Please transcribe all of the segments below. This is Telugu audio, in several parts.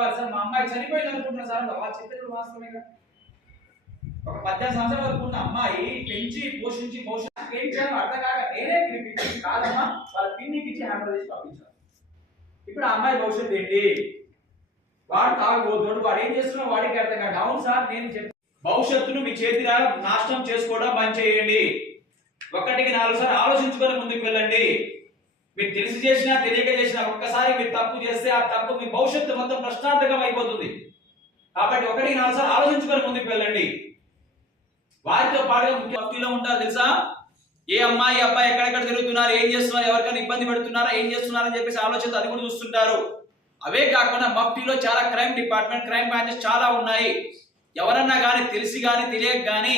కావాలి సార్, మా అమ్మాయి చనిపోయింది అనుకుంటున్నా సార్, వాళ్ళు చెప్పేది వాస్తవమే కదా. ఒక 18 సంవత్సరాల వరకు ఉన్న అమ్మాయి పెంచి పోషించి ఏం చేయాలో అర్థం కాక నేనే పిలిపించి కాదమ్మా వాళ్ళ పిన్నికి ఇచ్చి హ్యాండల్ చేసి పంపించాను. ఇప్పుడు ఆ అమ్మాయి భవిష్యత్తు ఏంటి? వాడు తాగుబోతుడు, వాడు ఏం చేస్తున్నావు వాడికి అర్థం కాదు. అవును సార్, నేను భవిష్యత్తును మీ చేతిలో నాశనం చేసుకోవడం బంద్ చేయండి. 1కి 4 సార్లు ఆలోచించుకొని ముందుకు వెళ్ళండి. మీరు తెలిసి చేసినా తెలియక చేసినా ఒక్కసారి మీరు తప్పు చేస్తే ఆ తప్పు మీ భవిష్యత్తు మొత్తం ప్రశ్నార్థకం అయిపోతుంది. కాబట్టి 1కి 4 సార్లు ఆలోచించుకొని ముందుకు వెళ్ళండి. వారితో పాటుగా ముఖ్య ఉంటారు తెలుసా, ఏ అమ్మాయి అబ్బాయి ఎక్కడెక్కడ తిరుగుతున్నారు, ఏం చేస్తున్నారు, ఎవరికైనా ఇబ్బంది పెడుతున్నారా, ఏం చేస్తున్నారని చెప్పేసి ఆలోచన అది కూడా చూస్తుంటారు. అవే కాకుండా మఫ్టీలో చాలా క్రైమ్ డిపార్ట్మెంట్, క్రైమ్ బ్రాంచెస్ చాలా ఉన్నాయి. ఎవరన్నా కానీ తెలిసి కానీ తెలియక కానీ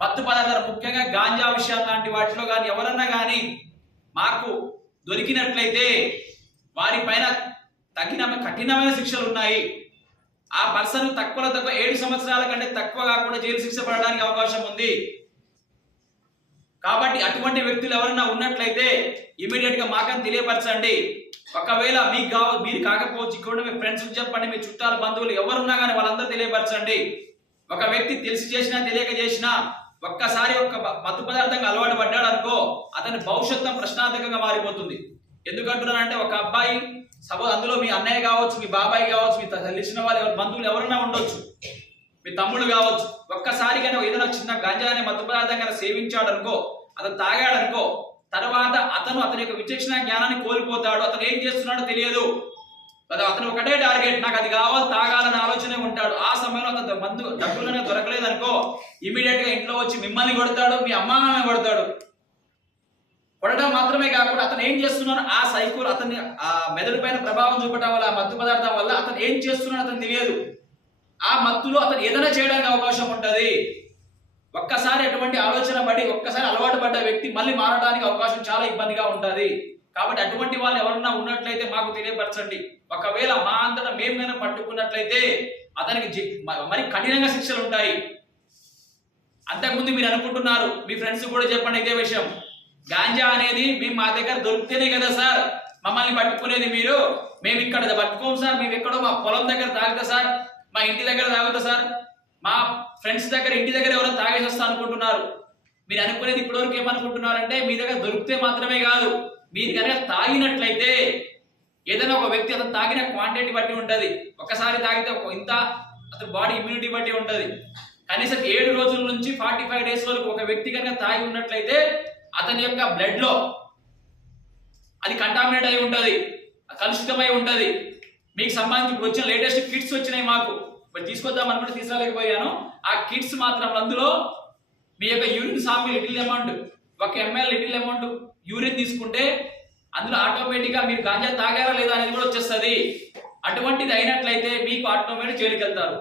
మత్తు పదార్థాలు ముఖ్యంగా గాంజా విషయాలు లాంటి వాటిలో కానీ ఎవరన్నా కానీ మాకు దొరికినట్లయితే వారి పైన కఠినమైన శిక్షలు ఉన్నాయి. ఆ పర్సన్ తక్కువ 7 సంవత్సరాల కంటే తక్కువ కాకుండా జైలు శిక్ష పడడానికి అవకాశం ఉంది. కాబట్టి అటువంటి వ్యక్తులు ఎవరైనా ఉన్నట్లయితే ఇమీడియట్ గా మాకని తెలియపరచండి. ఒకవేళ మీరు కాకపోవచ్చు, ఇక్కడ మీ ఫ్రెండ్స్ చెప్పండి, మీ చుట్టాల బంధువులు ఎవరున్నా కానీ వాళ్ళందరూ తెలియపరచండి. ఒక వ్యక్తి తెలిసి చేసినా తెలియక చేసినా ఒక్కసారి ఒక మత్తు పదార్థంగా అలవాటు పడ్డాడు అనుకో, అతని భవిష్యత్తు ప్రశ్నార్థకంగా మారిపోతుంది. ఎందుకంటున్నానంటే ఒక అబ్బాయి అందులో మీ అన్నయ్య కావచ్చు, మీ బాబాయ్ కావచ్చు, మీ తెలిసిన వాళ్ళు బంధువులు ఎవరైనా ఉండొచ్చు, మీ తమ్ముడు కావచ్చు, ఒక్కసారిగానే ఏదైనా చిన్న గంజా అనే మత్తు పదార్థంగా సేవించాడు అనుకో, అతను తాగాడు అనుకో, తర్వాత అతని యొక్క విచక్షణ జ్ఞానాన్ని కోల్పోతాడు. అతను ఏం చేస్తున్నాడో తెలియదు. అతను ఒకటే టార్గెట్, నాకు అది కావాలి, తాగాలని ఆలోచనే ఉంటాడు. ఆ సమయంలో అతను మందు డబ్బులు దొరకలేదు అనుకో, ఇమీడియట్ గా ఇంట్లో వచ్చి మిమ్మల్ని కొడతాడు, మీ అమ్మా నాన్న కొడతాడు. కొడటం మాత్రమే కాకుండా అతను ఏం చేస్తున్నాడు, ఆ సైకిల్ అతన్ని ఆ మెదడు పైన ప్రభావం చూపటం వల్ల, ఆ మత్తు పదార్థం వల్ల అతను ఏం చేస్తున్నాడు అతను తెలియదు. ఆ మత్తులో అతను ఏదైనా చేయడానికి అవకాశం ఉంటుంది. ఒక్కసారి అటువంటి ఆలోచన పడి ఒక్కసారి అలవాటు పడ్డ వ్యక్తి మళ్ళీ మారడానికి అవకాశం చాలా ఇబ్బందిగా ఉంటుంది. కాబట్టి అటువంటి వాళ్ళు ఎవరన్నా ఉన్నట్లయితే మాకు తెలియపరచండి. ఒకవేళ మా అంతటా మేము కనుక పట్టుకున్నట్లయితే అతనికి మరి కఠినంగా శిక్షలు ఉంటాయి. అంతకుముందు మీరు అనుకుంటున్నారు, మీ ఫ్రెండ్స్ కూడా చెప్పండి ఇదే విషయం. గాంజా అనేది మేము మా దగ్గర దొరికితేనే కదా సార్ మమ్మల్ని పట్టుకునేది మీరు. మేము ఇక్కడ పట్టుకోము సార్, మేము ఎక్కడో మా పొలం దగ్గర తాగుతా సార్, మా ఇంటి దగ్గర తాగుతా సార్, మా ఫ్రెండ్స్ దగ్గర ఇంటి దగ్గర ఎవరో తాగేసి వస్తా అనుకుంటున్నారు. మీరు అనుకునేది ఇప్పటివరకు ఏమనుకుంటున్నారంటే మీ దగ్గర దొరికితే మాత్రమే కాదు, మీరు కనుక తాగినట్లయితే ఏదైనా ఒక వ్యక్తి అతను తాగిన క్వాంటిటీ బట్టి ఉంటుంది. ఒకసారి తాగితే ఇంత అతని బాడీ ఇమ్యూనిటీ బట్టి ఉంటుంది. కనీసం 7 రోజుల నుంచి 45 డేస్ వరకు ఒక వ్యక్తి కనుక తాగి ఉన్నట్లయితే అతని యొక్క బ్లడ్ లో అది కంటామినేట్ అయి ఉంటుంది, కలుషితమై ఉంటుంది. మీకు సంబంధించి వచ్చిన లేటెస్ట్ కిట్స్ వచ్చినాయి, మాకు మరి తీసుకొద్దాం అనుకుంటే తీసుకురాలేకపోయాను. ఆ కిట్స్ మాత్రం అందులో మీ యొక్క urine sample little amount, 1 ml little amount urine తీసుకుంటే అందులో ఆటోమేటిక్ గా మీరు గాంజా తాగారా లేదా అనేది కూడా వచ్చేస్తుంది. అటువంటిది అయినట్లయితే మీకు ఆటోమేటిక్ జైలుకి వెళ్తారు.